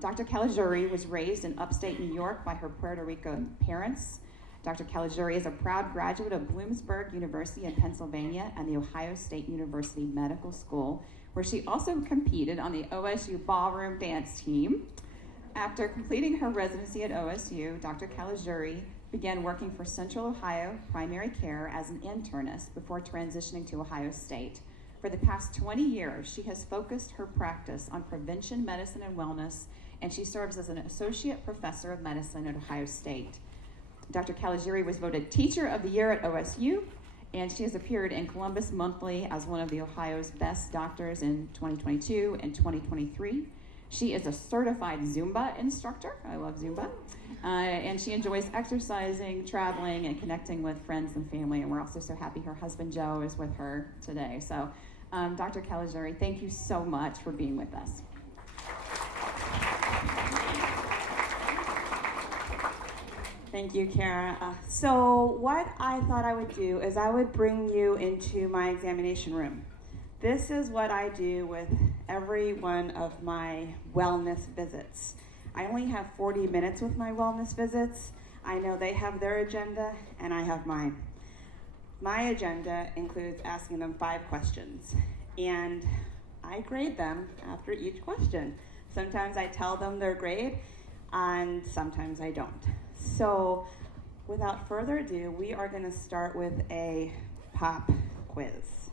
Dr. Caligiuri was raised in upstate New York by her Puerto Rican parents. Dr. Caligiuri is a proud graduate of Bloomsburg University in Pennsylvania and the Ohio State University Medical School, where she also competed on the OSU ballroom dance team. After completing her residency at OSU, Dr. Caligiuri began working for Central Ohio Primary Care as an internist before transitioning to Ohio State. For the past 20 years, she has focused her practice on prevention medicine and wellness, and she serves as an associate professor of medicine at Ohio State. Dr. Caligiuri was voted Teacher of the Year at OSU, and she has appeared in Columbus Monthly as one of the Ohio's best doctors in 2022 and 2023. She is a certified Zumba instructor. I love Zumba. And she enjoys exercising, traveling, and connecting with friends and family. And we're also so happy her husband, Joe, is with her today. So, Dr. Caligiuri, thank you so much for being with us. Thank you, Kara. So what I thought I would do is I would bring you into my examination room. This is what I do with every one of my wellness visits. I only have 40 minutes with my wellness visits. I know they have their agenda and I have mine. My agenda includes asking them 5 questions, and I grade them after each question. Sometimes I tell them their grade, and sometimes I don't. So without further ado, we are going to start with a pop quiz.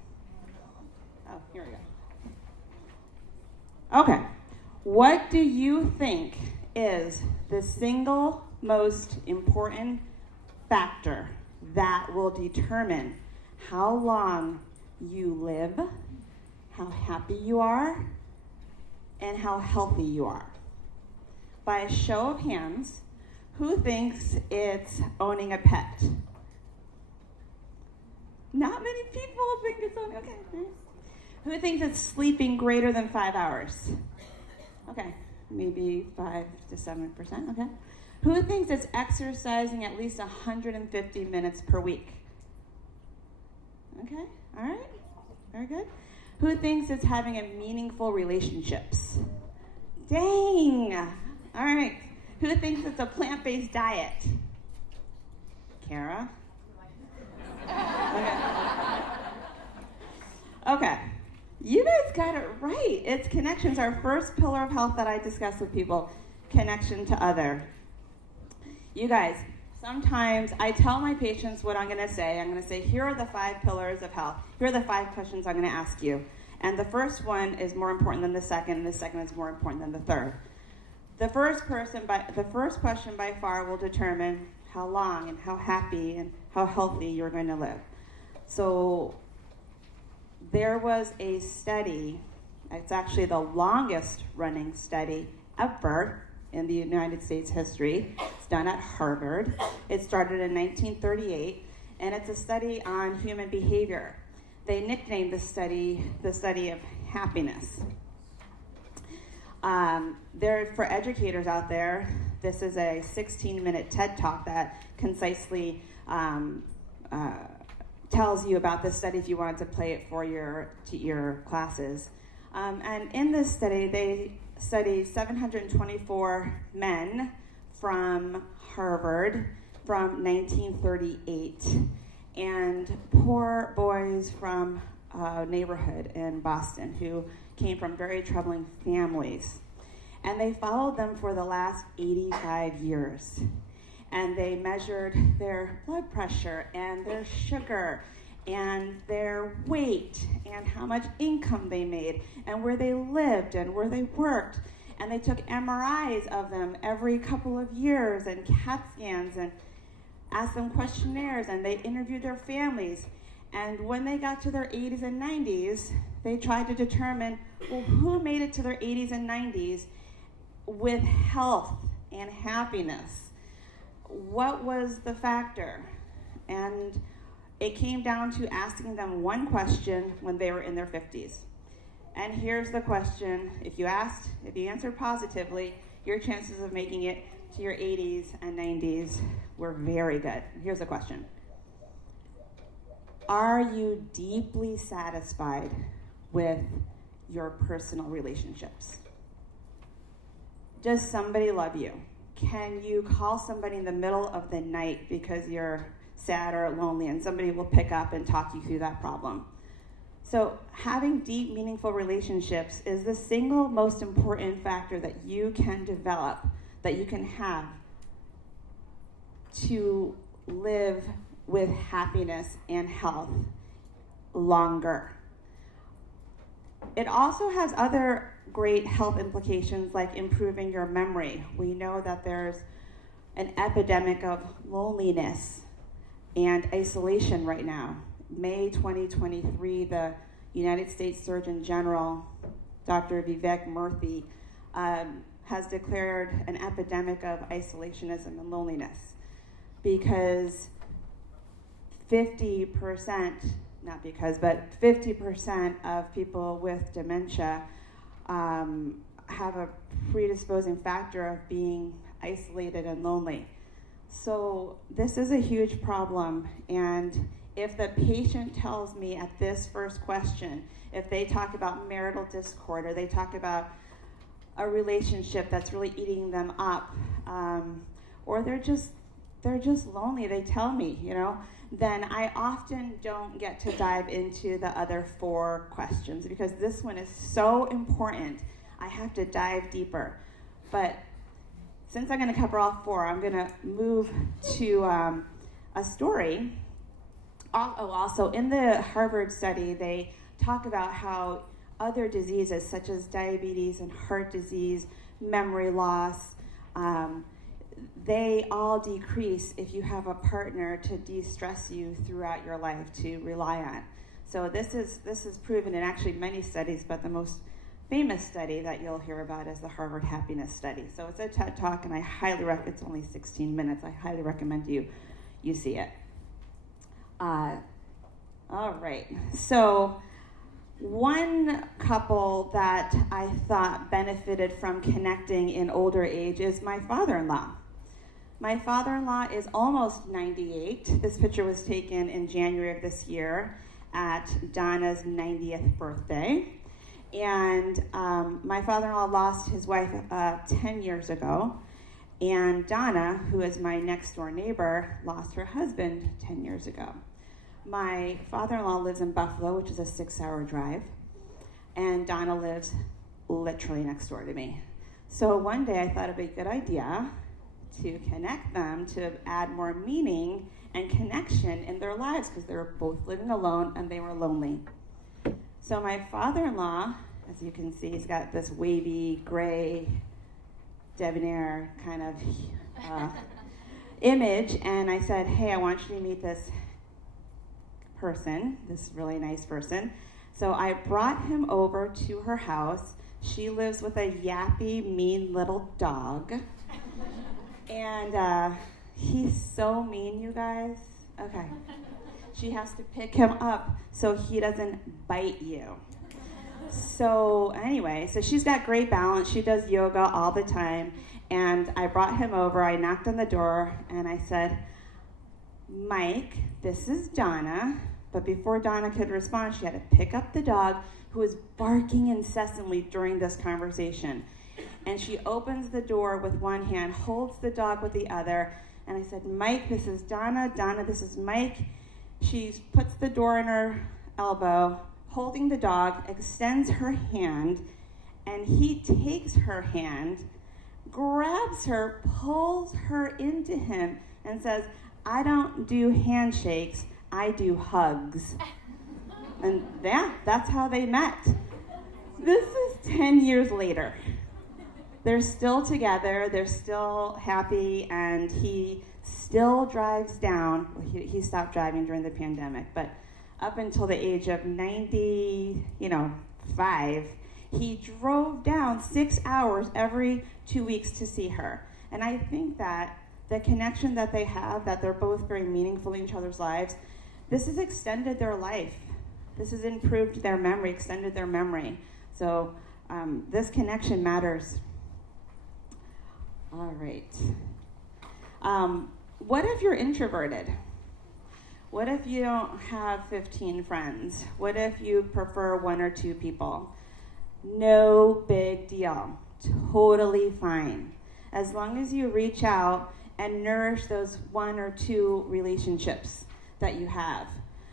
Oh, here we go. Okay. What do you think is the single most important factor that will determine how long you live, how happy you are, and how healthy you are? By a show of hands, who thinks it's owning a pet? Not many people think it's owning, okay. Who thinks it's sleeping greater than 5 hours? Okay, maybe 5 to 7%, okay. Who thinks it's exercising at least 150 minutes per week? Okay, all right, very good. Who thinks it's having a meaningful relationships? Dang, all right. Who thinks it's a plant-based diet? Kara? Okay, you guys got it right. It's connections, our first pillar of health that I discuss with people, connection to other. You guys, sometimes I tell my patients what I'm going to say. I'm going to say, here are the 5 pillars of health. Here are the 5 questions I'm going to ask you. And the first one is more important than the second, and the second is more important than the third. The first question by far will determine how long and how happy and how healthy you're going to live. So there was a study, it's actually the longest running study ever in the United States history. It's done at Harvard. It started in 1938, and it's a study on human behavior. They nicknamed the study of happiness. For educators out there, this is a 16-minute TED Talk that concisely tells you about this study if you wanted to play it for your classes. And in this study, they studied 724 men from Harvard from 1938 and poor boys from a neighborhood in Boston who came from very troubling families. And they followed them for the last 85 years. And they measured their blood pressure and their sugar and their weight and how much income they made and where they lived and where they worked. And they took MRIs of them every couple of years and CAT scans and asked them questionnaires, and they interviewed their families. And when they got to their 80s and 90s, they tried to determine, well, who made it to their 80s and 90s with health and happiness? What was the factor? And it came down to asking them one question when they were in their 50s. And here's the question. If you answered positively, your chances of making it to your 80s and 90s were very good. Here's the question. Are you deeply satisfied with your personal relationships? Does somebody love you? Can you call somebody in the middle of the night because you're sad or lonely, and somebody will pick up and talk you through that problem? So having deep, meaningful relationships is the single most important factor that you can develop, that you can have to live with happiness and health longer. It also has other great health implications like improving your memory. We know that there's an epidemic of loneliness and isolation right now. May 2023, the United States Surgeon General, Dr. Vivek Murthy, has declared an epidemic of isolationism and loneliness because 50% of people with dementia have a predisposing factor of being isolated and lonely. So this is a huge problem, and if the patient tells me at this first question, if they talk about marital discord or they talk about a relationship that's really eating them up, or they're just lonely, they tell me, then I often don't get to dive into the other 4 questions because this one is so important. I have to dive deeper. But since I'm going to cover all 4, I'm going to move to a story. Also, in the Harvard study, they talk about how other diseases such as diabetes and heart disease, memory loss, they all decrease if you have a partner to de-stress you throughout your life, to rely on. So this is proven in actually many studies, but the most famous study that you'll hear about is the Harvard Happiness Study. So it's a TED Talk, and I highly recommend. It's only 16 minutes. I highly recommend you see it. All right. So one couple that I thought benefited from connecting in older age is my father-in-law. My father-in-law is almost 98. This picture was taken in January of this year at Donna's 90th birthday. And my father-in-law lost his wife 10 years ago. And Donna, who is my next door neighbor, lost her husband 10 years ago. My father-in-law lives in Buffalo, which is a 6-hour drive. And Donna lives literally next door to me. So one day I thought it'd be a good idea to connect them, to add more meaning and connection in their lives because they were both living alone and they were lonely. So my father-in-law, as you can see, he's got this wavy, gray, debonair kind of image, and I said, hey, I want you to meet this person, this really nice person. So I brought him over to her house. She lives with a yappy, mean little dog. And he's so mean, you guys. Okay. She has to pick him up so he doesn't bite you. So anyway, so she's got great balance. She does yoga all the time. And I brought him over. I knocked on the door and I said, Mike, this is Donna. But before Donna could respond, she had to pick up the dog who was barking incessantly during this conversation. And she opens the door with one hand, holds the dog with the other. And I said, Mike, this is Donna. Donna, this is Mike. She puts the door in her elbow, holding the dog, extends her hand, and he takes her hand, grabs her, pulls her into him, and says, I don't do handshakes, I do hugs. And that's how they met. This is 10 years later. They're still together, they're still happy, and he still drives down. He stopped driving during the pandemic, but up until the age of 95, he drove down 6 hours every 2 weeks to see her. And I think that the connection that they have, that they're both very meaningful in each other's lives, this has extended their life. This has improved their memory, extended their memory. So this connection matters. All right. What if you're introverted? What if you don't have 15 friends? What if you prefer 1 or 2 people? No big deal. totally fine. As long as you reach out and nourish those 1 or 2 relationships that you have.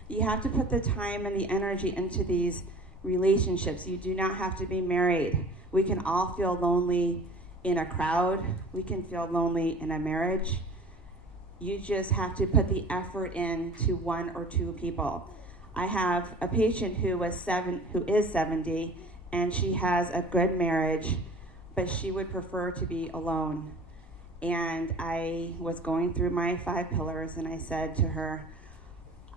You have to put the time and the energy into these relationships. You do not have to be married. We can all feel lonely in a crowd. We can feel lonely in a marriage. You just have to put the effort into 1 or 2 people. I have a patient who is 70, and she has a good marriage, but she would prefer to be alone. And I was going through my 5 pillars, and I said to her,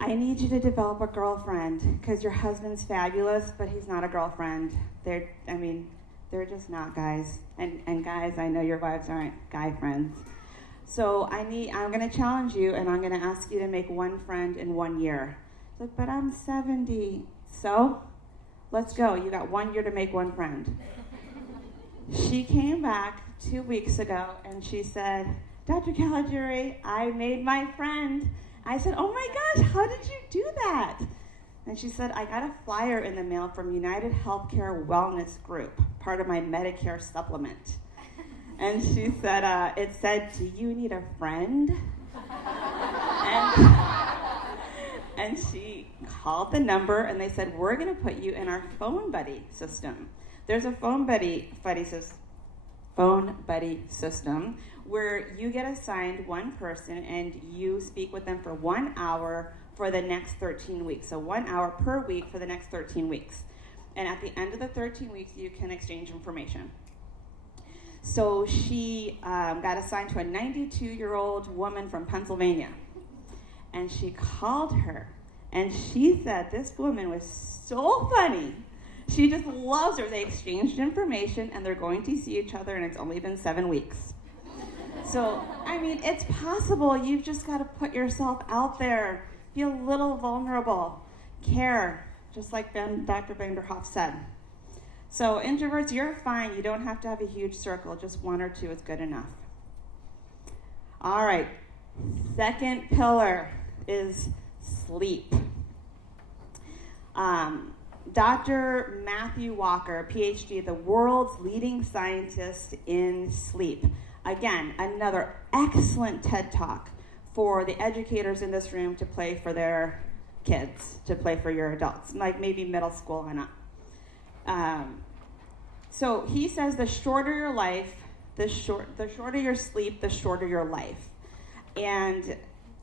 I need you to develop a girlfriend, because your husband's fabulous, but he's not a girlfriend. They're just not, guys. And guys, I know your wives aren't guy friends. So I'm gonna challenge you, and I'm gonna ask you to make 1 friend in 1 year. She's like, but I'm 70. So, let's go. You got 1 year to make 1 friend. She came back 2 weeks ago, and she said, Dr. Caligiuri, I made my friend. I said, oh my gosh, how did you do that? And she said, I got a flyer in the mail from United Healthcare Wellness Group, part of my Medicare supplement. And she said, it said, do you need a friend? And she called the number, and they said, we're gonna put you in our phone buddy system. There's a phone buddy system where you get assigned 1 person and you speak with them for 1 hour for the next 13 weeks. So 1 hour per week for the next 13 weeks. And at the end of the 13 weeks, you can exchange information. So she got assigned to a 92-year-old woman from Pennsylvania. And she called her, and she said this woman was so funny. She just loves her. They exchanged information, and they're going to see each other, and it's only been 7 weeks. So, it's possible. You've just got to put yourself out there. Be a little vulnerable. Care, just like Dr. Vanderhoff said. So, introverts, you're fine. You don't have to have a huge circle. Just 1 or 2 is good enough. All right. 2nd pillar is sleep. Dr. Matthew Walker, PhD, the world's leading scientist in sleep. Again, another excellent TED Talk for the educators in this room to play for their kids, to play for your adults, like maybe middle school and up. So he says the shorter your life, the shorter your sleep, the shorter your life. And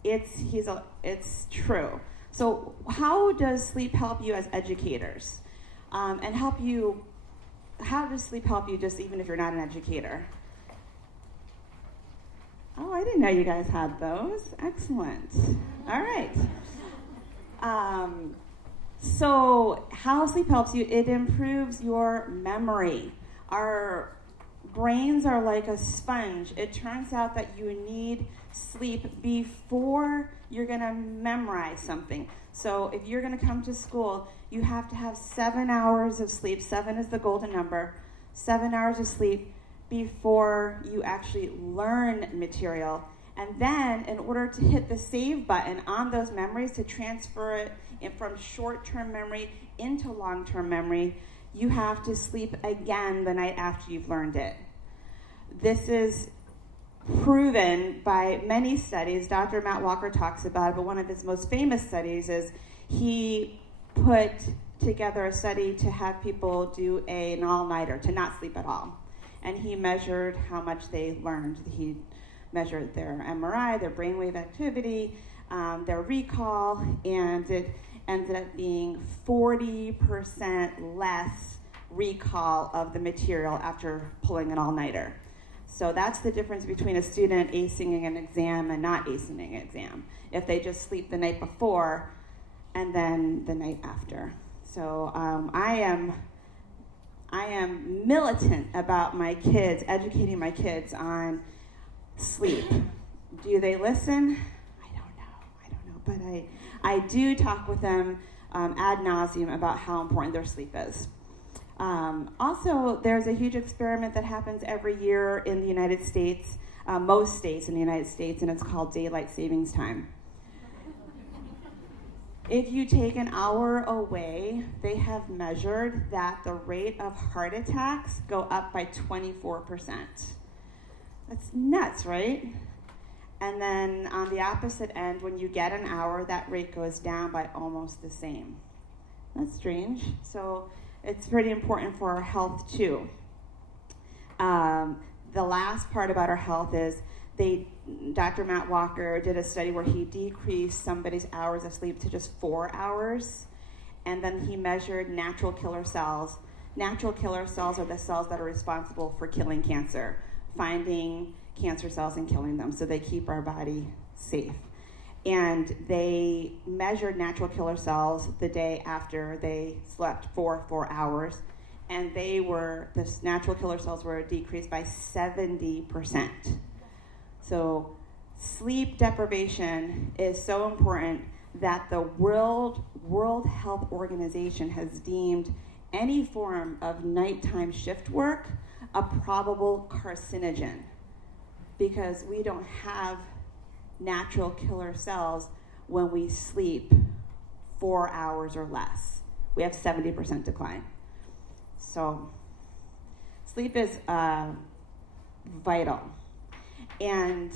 it's true. So how does sleep help you as educators? How does sleep help you just even if you're not an educator? Oh, I didn't know you guys had those. Excellent. All right. So how sleep helps you, it improves your memory. Our brains are like a sponge. It turns out that you need sleep before you're gonna memorize something. So if you're gonna come to school, you have to have 7 hours of sleep. 7 is the golden number. 7 hours of sleep before you actually learn material. And then in order to hit the save button on those memories to transfer it from short-term memory into long-term memory, you have to sleep again the night after you've learned it. This is proven by many studies. Dr. Matt Walker talks about it, but one of his most famous studies is he put together a study to have people do an all-nighter, to not sleep at all. And he measured how much they learned. He measured their MRI, their brainwave activity, their recall, and it ended up being 40% less recall of the material after pulling an all-nighter. So that's the difference between a student acing an exam and not acing an exam, if they just sleep the night before and then the night after. So I am militant about my kids, educating my kids on sleep. Do they listen? I don't know, but I do talk with them ad nauseum about how important their sleep is. Also, there's a huge experiment that happens every year in the United States, most states in the United States, and it's called daylight savings time. If you take an hour away, they have measured that the rate of heart attacks go up by 24%. That's nuts, right? And then on the opposite end, when you get an hour, that rate goes down by almost the same. That's strange. So it's pretty important for our health too. The last part about our health is Dr. Matt Walker did a study where he decreased somebody's hours of sleep to just 4 hours, and then he measured natural killer cells. Natural killer cells are the cells that are responsible for killing cancer, finding cancer cells and killing them, so they keep our body safe. And they measured natural killer cells the day after they slept for 4 hours, and the natural killer cells were decreased by 70%. So sleep deprivation is so important that the World Health Organization has deemed any form of nighttime shift work a probable carcinogen, because we don't have natural killer cells when we sleep 4 hours or less. We have 70% decline. So sleep is vital. And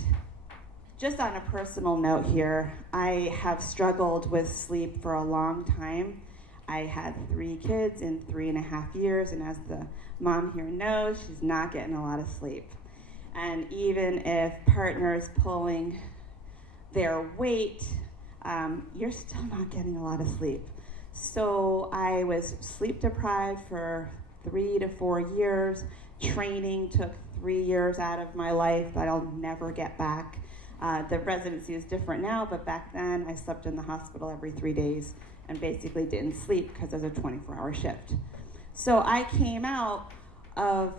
just on a personal note here, I have struggled with sleep for a long time. I had 3 kids in 3.5 years, and as the mom here knows, she's not getting a lot of sleep. And even if partner's pulling their weight, you're still not getting a lot of sleep. So I was sleep deprived for 3 to 4 years. Training took 3 years out of my life that I'll never get back. The residency is different now, but back then I slept in the hospital every 3 days and basically didn't sleep because it was a 24-hour shift. So I came out of,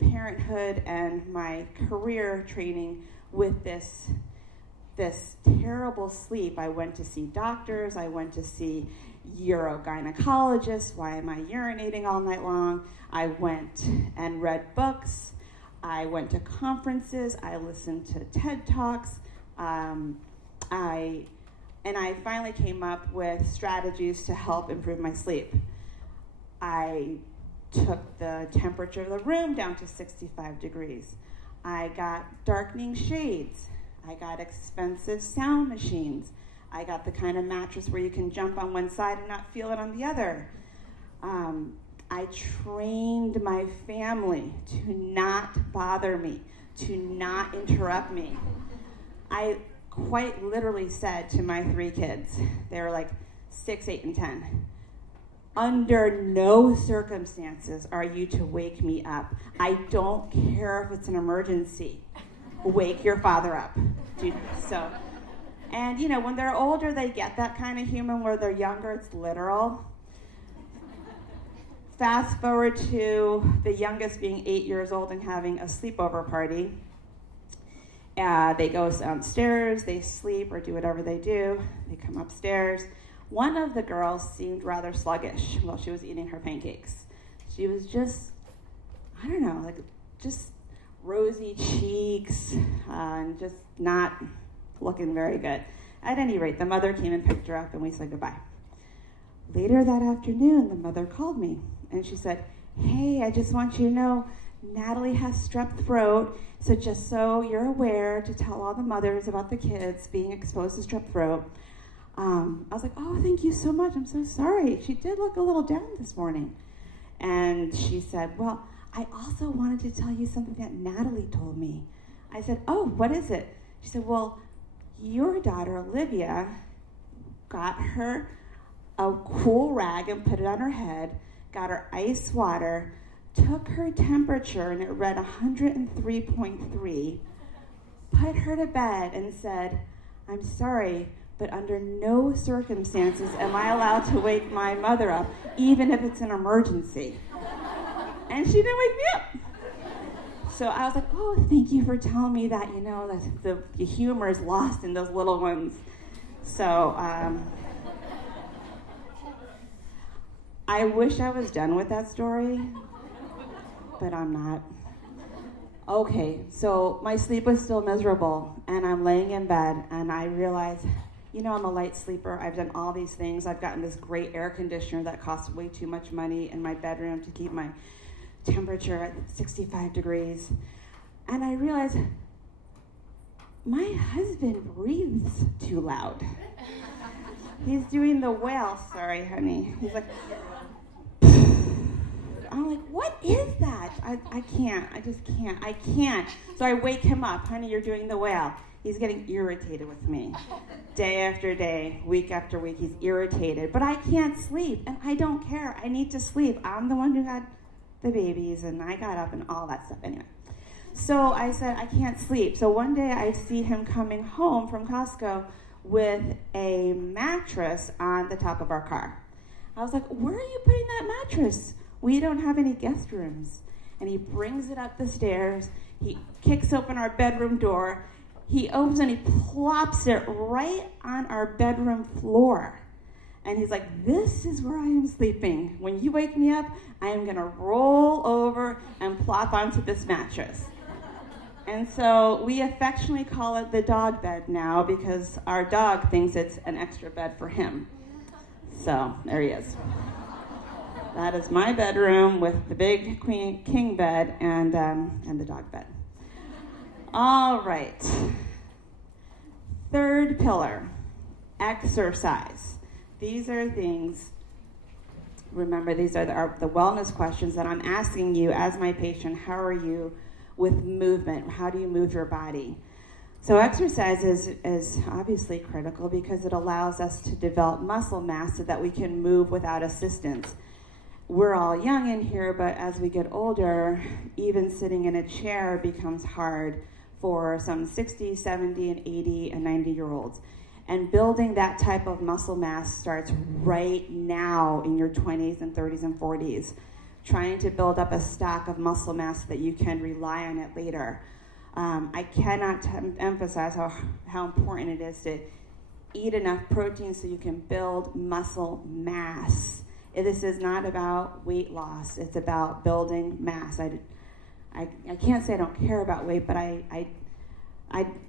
parenthood and my career training with this terrible sleep. I went to see doctors, I went to see urogynecologists. Why am I urinating all night long? I went and read books. I went to conferences. I listened to TED Talks. I finally came up with strategies to help improve my sleep. I took the temperature of the room down to 65 degrees. I got darkening shades. I got expensive sound machines. I got the kind of mattress where you can jump on one side and not feel it on the other. I trained my family to not bother me, to not interrupt me. I quite literally said to my 3 kids, they were like 6, 8, and 10, under no circumstances are you to wake me up. I don't care if it's an emergency. Wake your father up. And when they're older, they get that kind of humor. Where they're younger, it's literal. Fast forward to the youngest being 8 years old and having a sleepover party. They go downstairs, they sleep or do whatever they do. They come upstairs. One of the girls seemed rather sluggish while she was eating her pancakes. She was just, just rosy cheeks and just not looking very good. At any rate, the mother came and picked her up and we said goodbye. Later that afternoon, the mother called me and she said, "Hey, I just want you to know Natalie has strep throat, so just so you're aware to tell all the mothers about the kids being exposed to strep throat." I was like, "Oh, thank you so much. I'm so sorry. She did look a little down this morning." And she said, "Well, I also wanted to tell you something that Natalie told me." I said, "Oh, what is it?" She said, "Well, your daughter, Olivia, got her a cool rag and put it on her head, got her ice water, took her temperature, and it read 103.3, put her to bed and said, 'I'm sorry, but under no circumstances am I allowed to wake my mother up, even if it's an emergency.'" And she didn't wake me up. So I was like, "Oh, thank you for telling me that, the humor is lost in those little ones." So I wish I was done with that story, but I'm not. Okay, so my sleep was still miserable, and I'm laying in bed, and I realized you know, I'm a light sleeper. I've done all these things. I've gotten this great air conditioner that costs way too much money in my bedroom to keep my temperature at 65 degrees. And I realized my husband breathes too loud. He's doing the whale. Sorry, honey. He's like, I'm like, what is that? I can't. I just can't. I can't. So I wake him up. Honey, you're doing the whale. He's getting irritated with me. Day after day, week after week, he's irritated. But I can't sleep, and I don't care. I need to sleep. I'm the one who had the babies, and I got up and all that stuff anyway. So I said, I can't sleep. So one day I see him coming home from Costco with a mattress on the top of our car. I was like, where are you putting that mattress? We don't have any guest rooms. And he brings it up the stairs. He kicks open our bedroom door. He opens and he plops it right on our bedroom floor. And he's like, this is where I am sleeping. When you wake me up, I am going to roll over and plop onto this mattress. And so we affectionately call it the dog bed now because our dog thinks it's an extra bed for him. So there he is. That is my bedroom with the big king bed and the dog bed. All right. Third pillar, exercise. These are things, remember, these are the wellness questions that I'm asking you as my patient. How are you with movement? How do you move your body? So exercise is obviously critical because it allows us to develop muscle mass so that we can move without assistance. We're all young in here, but as we get older, even sitting in a chair becomes hard for some 60, 70, and 80, and 90-year-olds. And building that type of muscle mass starts right now in your 20s and 30s and 40s. Trying to build up a stock of muscle mass so that you can rely on it later. I cannot emphasize how important it is to eat enough protein so you can build muscle mass. This is not about weight loss. It's about building mass. I can't say I don't care about weight, but I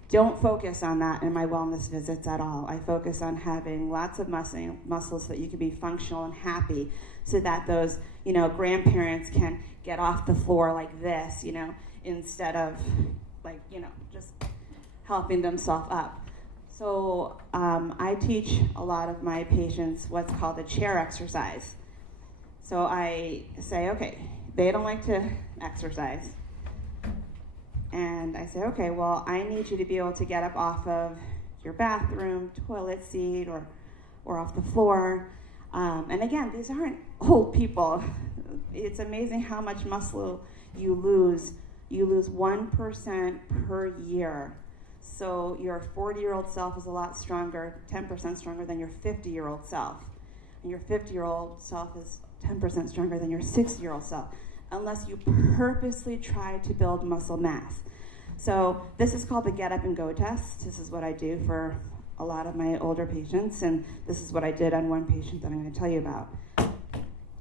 don't focus on that in my wellness visits at all. I focus on having lots of muscles so that you can be functional and happy, so that those, grandparents can get off the floor like this, instead of just helping themselves up. So I teach a lot of my patients what's called a chair exercise. So I say, okay, they don't like to exercise. And I say, okay, well, I need you to be able to get up off of your bathroom, toilet seat, or off the floor. And again, these aren't old people. It's amazing how much muscle you lose. You lose 1% per year. So your 40-year-old self is a lot stronger, 10% stronger than your 50-year-old self. And your 50-year-old self is 10% stronger than your 60-year-old self, unless you purposely try to build muscle mass. So this is called the get up and go test. This is what I do for a lot of my older patients, and this is what I did on one patient that I'm going to tell you about.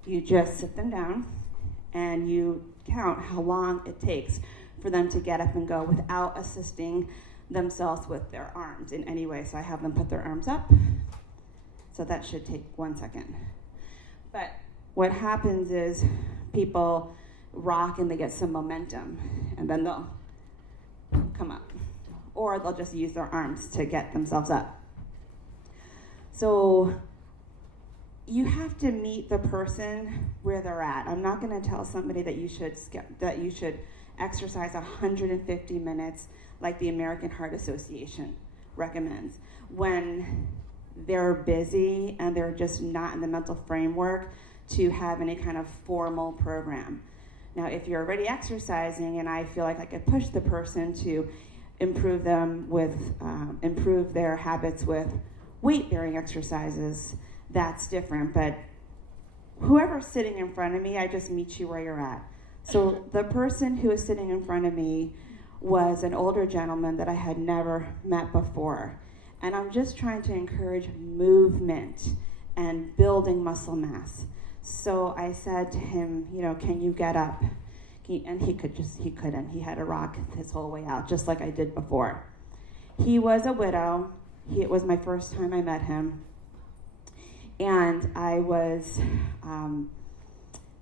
You just sit them down and you count how long it takes for them to get up and go without assisting themselves with their arms in any way. So I have them put their arms up. So that should take 1 second. But what happens is people rock and they get some momentum, and then they'll come up. Or they'll just use their arms to get themselves up. So you have to meet the person where they're at. I'm not going to tell somebody that you should exercise 150 minutes like the American Heart Association recommends, when they're busy and they're just not in the mental framework to have any kind of formal program. Now, if you're already exercising and I feel like I could push the person to improve their habits with weight-bearing exercises, that's different. But whoever's sitting in front of me, I just meet you where you're at. So the person who is sitting in front of me was an older gentleman that I had never met before. And I'm just trying to encourage movement and building muscle mass. So I said to him, can you get up? And he couldn't. He had to rock his whole way out, just like I did before. He was a widow. It was my first time I met him. And I was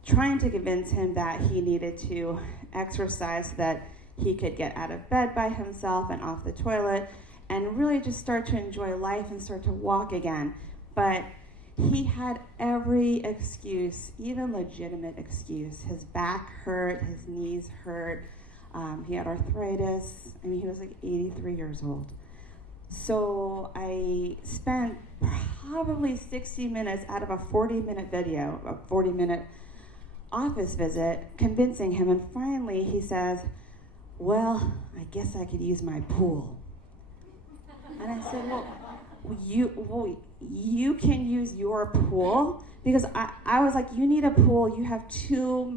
trying to convince him that he needed to exercise so that he could get out of bed by himself and off the toilet and really just start to enjoy life and start to walk again. But he had every excuse, even legitimate excuse. His back hurt, his knees hurt, he had arthritis. I mean, he was like 83 years old. So I spent probably 60 minutes out of a 40-minute video, a 40-minute office visit, convincing him. And finally he says, well, I guess I could use my pool. And I said, well, you can use your pool? Because I was like, you need a pool. You have too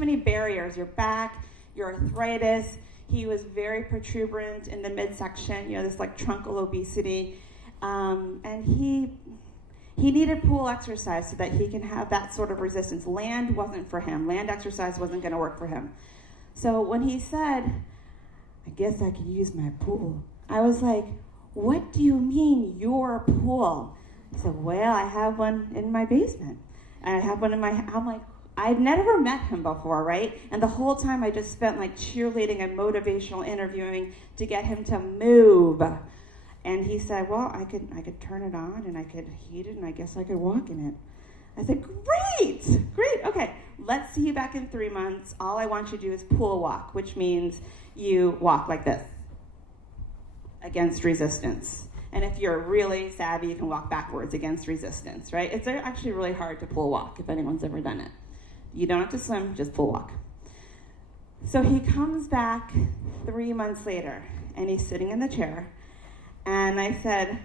many barriers, your back, your arthritis. He was very protuberant in the midsection, this like truncal obesity. And he needed pool exercise so that he can have that sort of resistance. Land wasn't for him. Land exercise wasn't going to work for him. So when he said, I guess I could use my pool, I was like, what do you mean your pool? He said, well, I have one in my basement. I have one in my house. I'm like, I've never met him before, right? And the whole time I just spent like cheerleading and motivational interviewing to get him to move. And he said, well, I could turn it on and I could heat it and I guess I could walk in it. I said, great, okay. Let's see you back in 3 months. All I want you to do is pool walk, which means you walk like this, against resistance. And if you're really savvy, you can walk backwards against resistance, right? It's actually really hard to pool walk if anyone's ever done it. You don't have to swim, just pool walk. So he comes back 3 months later, and he's sitting in the chair, and I said,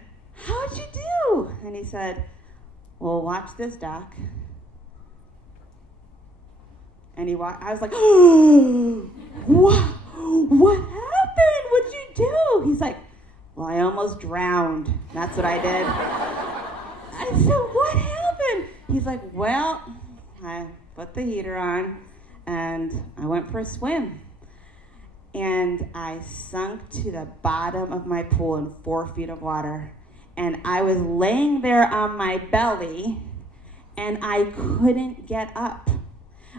how'd you do? And he said, well, watch this, doc. And I was like, oh, what happened? What'd you do? He's like, well, I almost drowned. That's what I did. I said, what happened? He's like, well, I put the heater on and I went for a swim. And I sunk to the bottom of my pool in 4 feet of water. And I was laying there on my belly and I couldn't get up.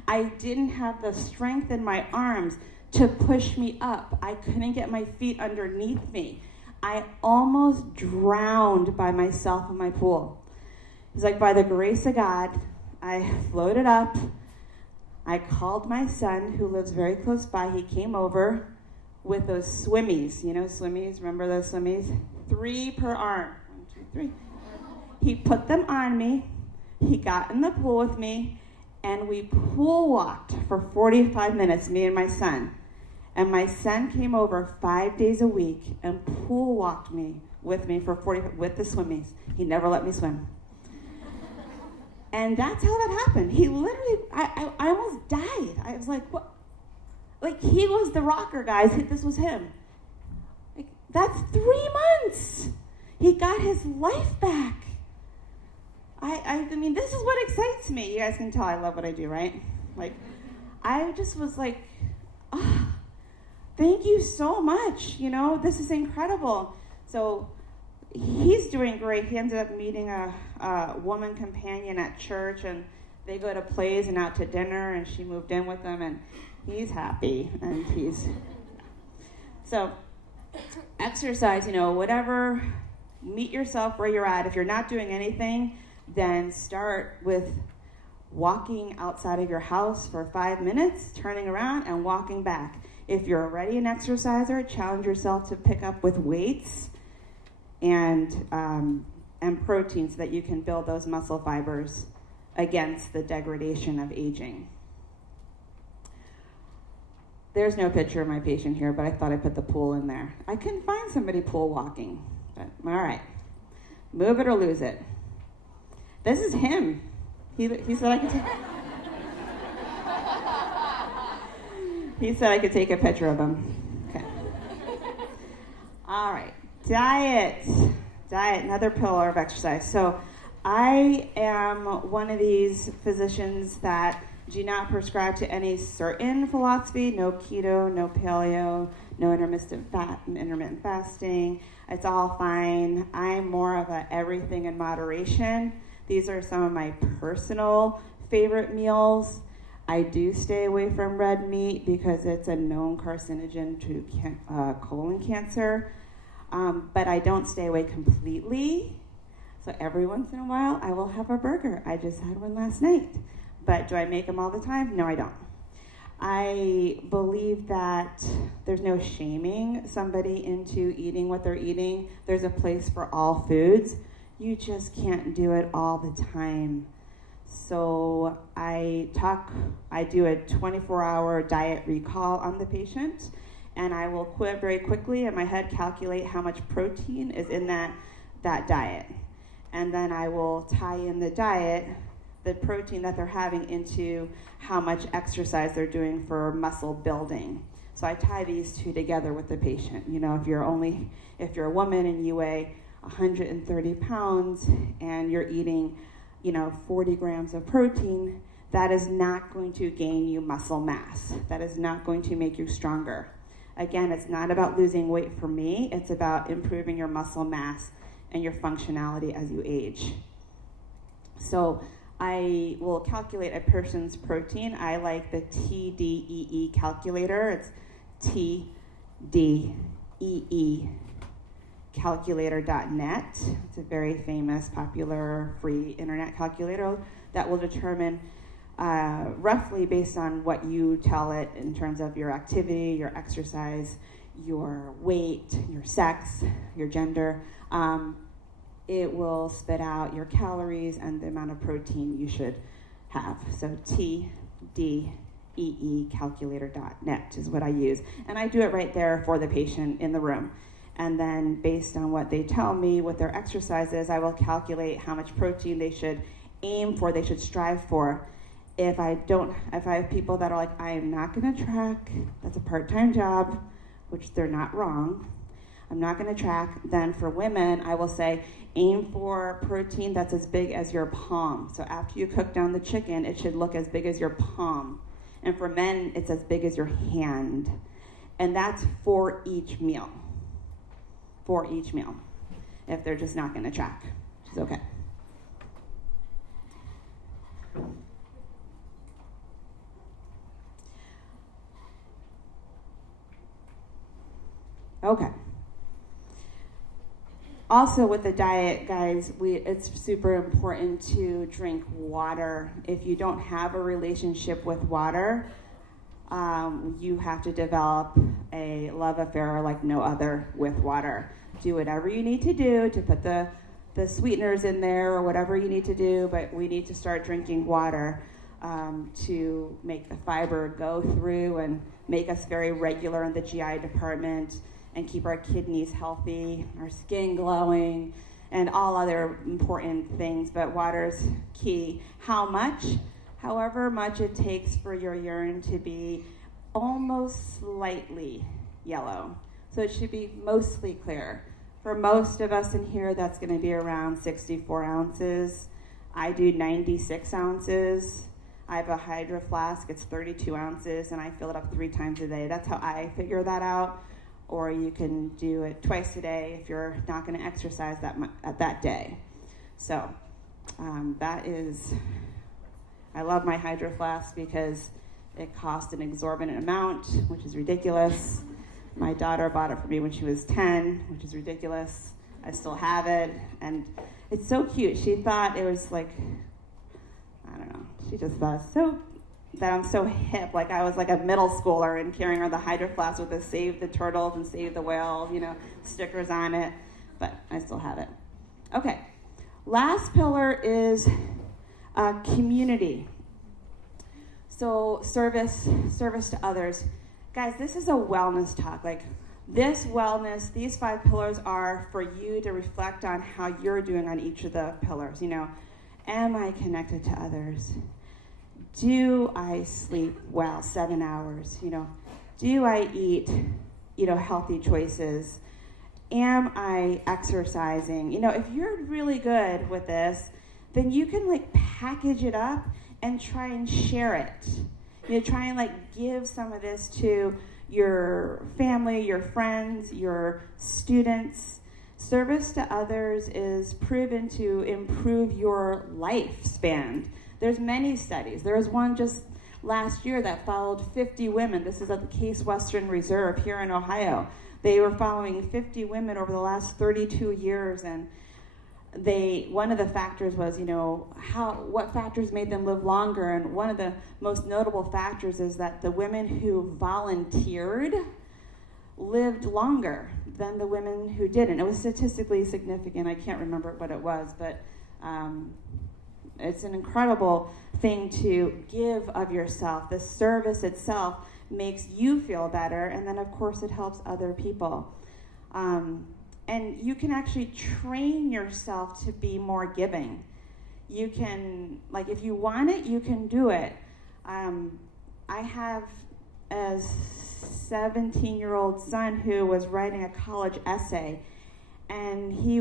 I didn't have the strength in my arms to push me up. I couldn't get my feet underneath me. I almost drowned by myself in my pool. He's like, by the grace of God, I floated up. I called my son, who lives very close by. He came over with those swimmies. You know swimmies? Remember those swimmies? 3 per arm. 1, 2, 3. He put them on me. He got in the pool with me, and we pool walked for 45 minutes, me and my son. And my son came over 5 days a week and pool walked with me for 40 with the swimmies. He never let me swim. And that's how that happened. He literally, I almost died. I was like, what? Like, he was the rocker, guys. This was him. Like, that's 3 months. He got his life back. I mean, this is what excites me. You guys can tell I love what I do, right? Like, I just was like, oh, thank you so much. This is incredible. So he's doing great. He ended up meeting a woman companion at church, and they go to plays and out to dinner, and she moved in with them, and he's happy, and so exercise, whatever, meet yourself where you're at. If you're not doing anything, then start with walking outside of your house for 5 minutes, turning around and walking back. If you're already an exerciser, challenge yourself to pick up with weights and protein so that you can build those muscle fibers against the degradation of aging. There's no picture of my patient here, but I thought I put the pool in there. I couldn't find somebody pool walking, but all right. Move it or lose it. This is him. He said I could take... He said I could take a picture of him. Okay. All right. Diet, another pillar of exercise. So I am one of these physicians that Do not prescribe to any certain philosophy. No keto, no paleo, no intermittent fasting. It's all fine. I'm more of a everything in moderation. These are some of my personal favorite meals. I do stay away from red meat because it's a known carcinogen to colon cancer. But I don't stay away completely. So every once in a while, I will have a burger. I just had one last night. But do I make them all the time? No, I don't. I believe that there's no shaming somebody into eating what they're eating. There's a place for all foods. You just can't do it all the time. So I do a 24-hour diet recall on the patient, and I will very quickly in my head calculate how much protein is in that diet. And then I will tie in the diet, the protein that they're having, into how much exercise they're doing for muscle building. So I tie these two together with the patient. You know, if you're a woman and you weigh 130 pounds and you're eating, 40 grams of protein, that is not going to gain you muscle mass. That is not going to make you stronger. Again, it's not about losing weight for me. It's about improving your muscle mass and your functionality as you age. So I will calculate a person's protein. I like the TDEE calculator. It's TDEE calculator.net. It's a very famous, popular, free internet calculator that will determine roughly based on what you tell it in terms of your activity, your exercise, your weight, your sex, your gender. It will spit out your calories and the amount of protein you should have. So TDEE calculator.net is what I use. And I do it right there for the patient in the room. And then based on what they tell me, what their exercise is, I will calculate how much protein they should aim for, they should strive for. If I have people that are like, I am not gonna track, that's a part-time job, which they're not wrong, I'm not gonna track, then for women, I will say, aim for protein that's as big as your palm. So after you cook down the chicken, it should look as big as your palm. And for men, it's as big as your hand. And that's for each meal. For each meal. If they're just not gonna track, which is okay. Okay. Also with the diet, guys, it's super important to drink water. If you don't have a relationship with water, you have to develop a love affair like no other with water. Do whatever you need to do to put the sweeteners in there or whatever you need to do, but we need to start drinking water to make the fiber go through and make us very regular in the GI department, and keep our kidneys healthy, our skin glowing, and all other important things, but water's key. However much it takes for your urine to be almost slightly yellow. So it should be mostly clear. For most of us in here, that's gonna be around 64 ounces. I do 96 ounces. I have a Hydro Flask, it's 32 ounces, and I fill it up 3 times a day. That's how I figure that out. Or you can do it twice a day if you're not going to exercise that day. So I love my Hydro Flask because it cost an exorbitant amount, which is ridiculous. My daughter bought it for me when she was 10, which is ridiculous. I still have it, and it's so cute. She thought it was like, I don't know, she just thought that I'm so hip, like I was like a middle schooler and carrying around the Hydro Flask with the Save the Turtles and Save the Whales, stickers on it, but I still have it. Okay, last pillar is community. So service to others. Guys, this is a wellness talk. Like these 5 pillars are for you to reflect on how you're doing on each of the pillars. Am I connected to others? Do I sleep well, 7 hours? Do I eat, healthy choices? Am I exercising? If you're really good with this, then you can package it up and try and share it. Try and like give some of this to your family, your friends, your students. Service to others is proven to improve your lifespan. There's many studies. There was one just last year that followed 50 women. This is at the Case Western Reserve here in Ohio. They were following 50 women over the last 32 years, and one of the factors was, what factors made them live longer, and one of the most notable factors is that the women who volunteered lived longer than the women who didn't. It was statistically significant. I can't remember what it was, but it's an incredible thing to give of yourself. The service itself makes you feel better, and then of course it helps other people. And you can actually train yourself to be more giving. You can, like, if you want it, you can do it. I have a 17-year-old son who was writing a college essay, and he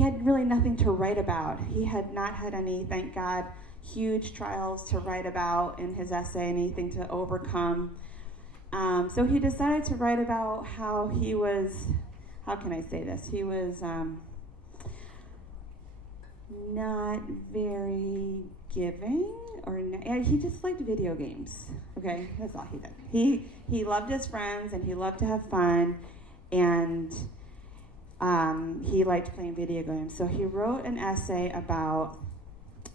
had really nothing to write about. He had not had any, thank God, huge trials to write about in his essay, anything to overcome. So he decided to write about how he was, how can I say this? He was not very giving, he just liked video games. Okay, that's all he did. He loved his friends, and he loved to have fun, and he liked playing video games. So he wrote an essay about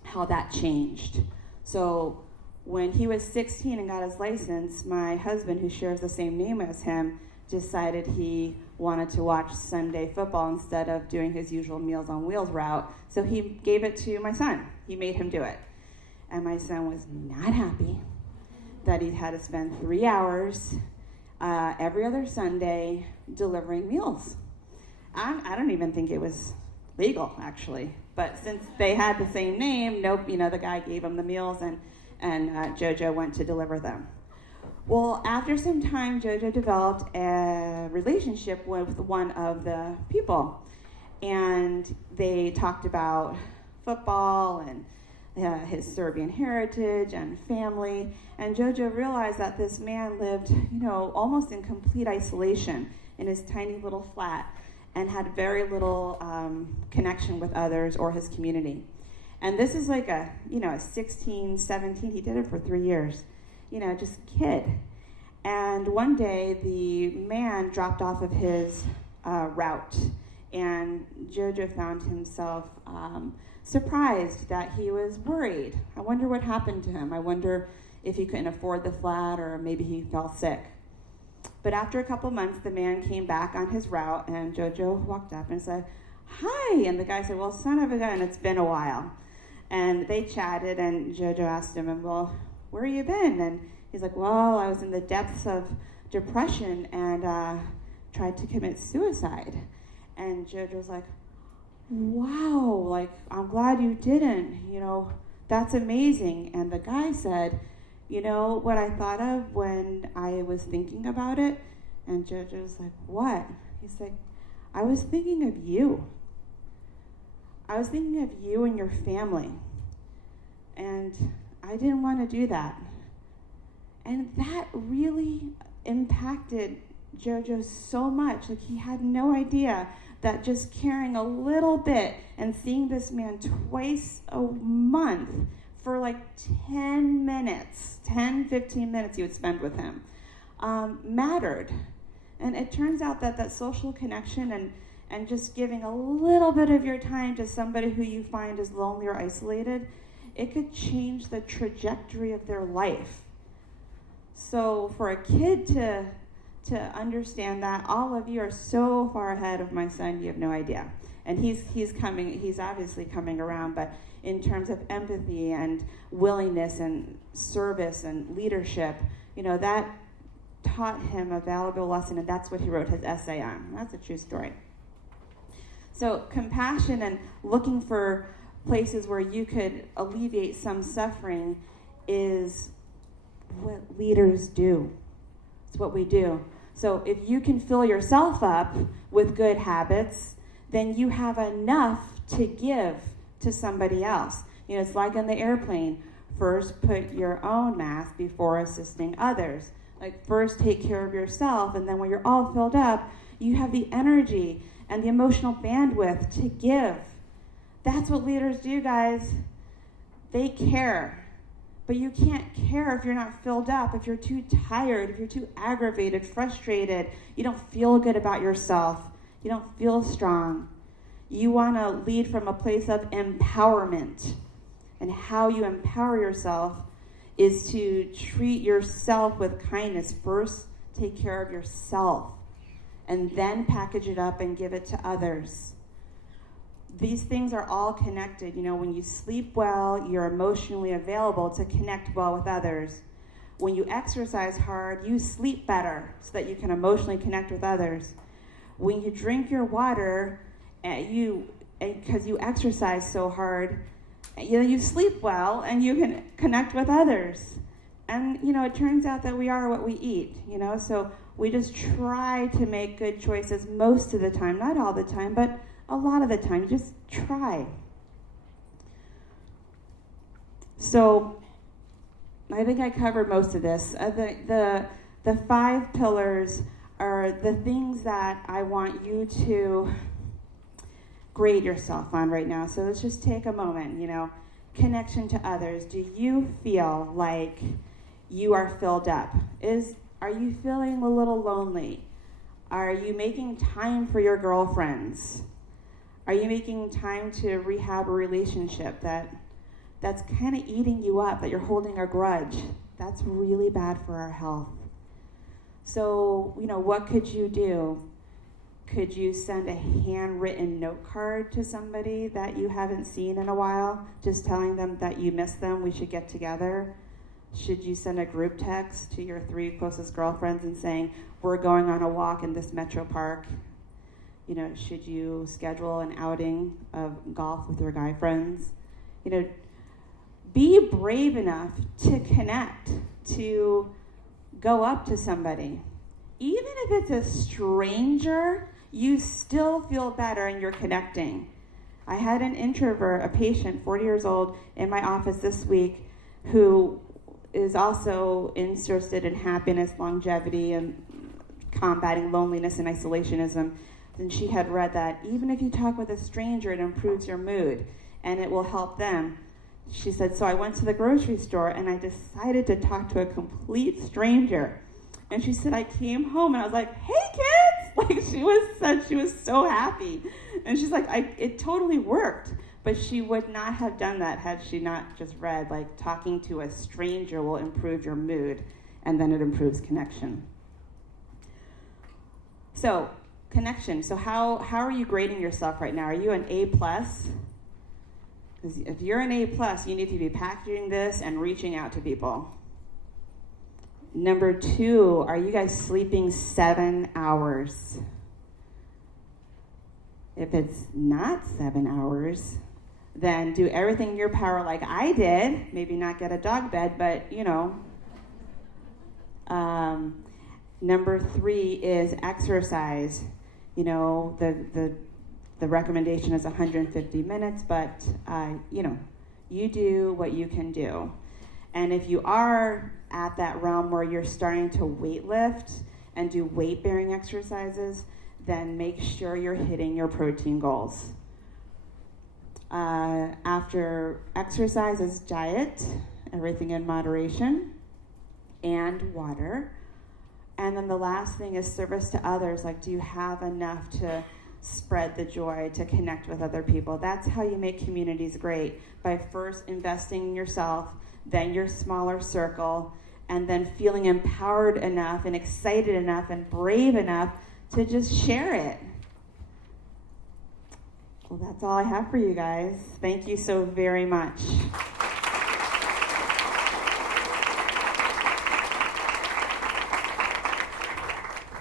how that changed. So when he was 16 and got his license, my husband, who shares the same name as him, decided he wanted to watch Sunday football instead of doing his usual Meals on Wheels route. So he gave it to my son. He made him do it. And my son was not happy that he had to spend 3 hours every other Sunday delivering meals. I don't even think it was legal, actually. But since they had the same name, the guy gave him the meals, and JoJo went to deliver them. Well, after some time, JoJo developed a relationship with one of the people, and they talked about football and his Serbian heritage and family, and JoJo realized that this man lived, almost in complete isolation in his tiny little flat and had very little connection with others or his community. And this is like a 16, 17, he did it for 3 years. Just a kid. And one day the man dropped off of his route, and JoJo found himself surprised that he was worried. I wonder what happened to him. I wonder if he couldn't afford the flat, or maybe he fell sick. But after a couple months, the man came back on his route, and JoJo walked up and said, "Hi," and the guy said, "Well, son of a gun, it's been a while." And they chatted, and JoJo asked him, "Well, where you been?" And he's like, "Well, I was in the depths of depression and tried to commit suicide." And JoJo's like, "Wow, like, I'm glad you didn't, that's amazing." And the guy said, "What I thought of when I was thinking about it?" And JoJo's like, "What?" He's like, "I was thinking of you. I was thinking of you and your family. And I didn't want to do that." And that really impacted JoJo so much. Like, he had no idea that just caring a little bit and seeing this man twice a month for like 10 minutes, 10, 15 minutes he would spend with him, mattered. And it turns out that social connection and just giving a little bit of your time to somebody who you find is lonely or isolated, it could change the trajectory of their life. So for a kid to understand that, all of you are so far ahead of my son, you have no idea. And he's obviously coming around, but in terms of empathy and willingness and service and leadership, that taught him a valuable lesson, and that's what he wrote his essay on. That's a true story. So compassion and looking for places where you could alleviate some suffering is what leaders do. It's what we do. So if you can fill yourself up with good habits, then you have enough to give to somebody else. It's like in the airplane. First, put your own mask before assisting others. Like, first take care of yourself, and then when you're all filled up, you have the energy and the emotional bandwidth to give. That's what leaders do, guys. They care. But you can't care if you're not filled up, if you're too tired, if you're too aggravated, frustrated, you don't feel good about yourself, you don't feel strong. You want to lead from a place of empowerment. And how you empower yourself is to treat yourself with kindness. First, take care of yourself, and then package it up and give it to others. These things are all connected. When you sleep well, you're emotionally available to connect well with others. When you exercise hard, you sleep better so that you can emotionally connect with others. When you drink your water, because you exercise so hard, you sleep well and you can connect with others. And, it turns out that we are what we eat, so we just try to make good choices most of the time, not all the time, but a lot of the time. Just try. So I think I covered most of this. The 5 pillars are the things that I want you to grade yourself on right now. So let's just take a moment, connection to others. Do you feel like you are filled up? Are you feeling a little lonely? Are you making time for your girlfriends? Are you making time to rehab a relationship that's kind of eating you up, that you're holding a grudge? That's really bad for our health. So, what could you do? Could you send a handwritten note card to somebody that you haven't seen in a while, just telling them that you miss them, we should get together? Should you send a group text to your 3 closest girlfriends and saying, we're going on a walk in this metro park? Should you schedule an outing of golf with your guy friends? Be brave enough to connect, to go up to somebody. Even if it's a stranger, you still feel better and you're connecting. I had an introvert, a patient, 40 years old, in my office this week who is also interested in happiness, longevity, and combating loneliness and isolationism. And she had read that even if you talk with a stranger, it improves your mood and it will help them. She said, so I went to the grocery store and I decided to talk to a complete stranger. And she said, I came home and I was like, hey kids! Like she was so happy. And she's like, it totally worked. But she would not have done that had she not just read, like, talking to a stranger will improve your mood, and then it improves connection. So, connection. So how are you grading yourself right now? Are you an A+? Because if you're an A+, you need to be packaging this and reaching out to people. Number 2, are you guys sleeping 7 hours? If it's not 7 hours, then do everything in your power like I did. Maybe not get a dog bed, but Number 3 is exercise. The recommendation is 150 minutes, but you do what you can do. And if you are at that realm where you're starting to weight lift and do weight-bearing exercises, then make sure you're hitting your protein goals. After exercise is diet, everything in moderation, and water. And then the last thing is service to others. Like, do you have enough to spread the joy, to connect with other people? That's how you make communities great, by first investing in yourself, then your smaller circle, and then feeling empowered enough and excited enough and brave enough to just share it. Well, that's all I have for you guys. Thank you so very much.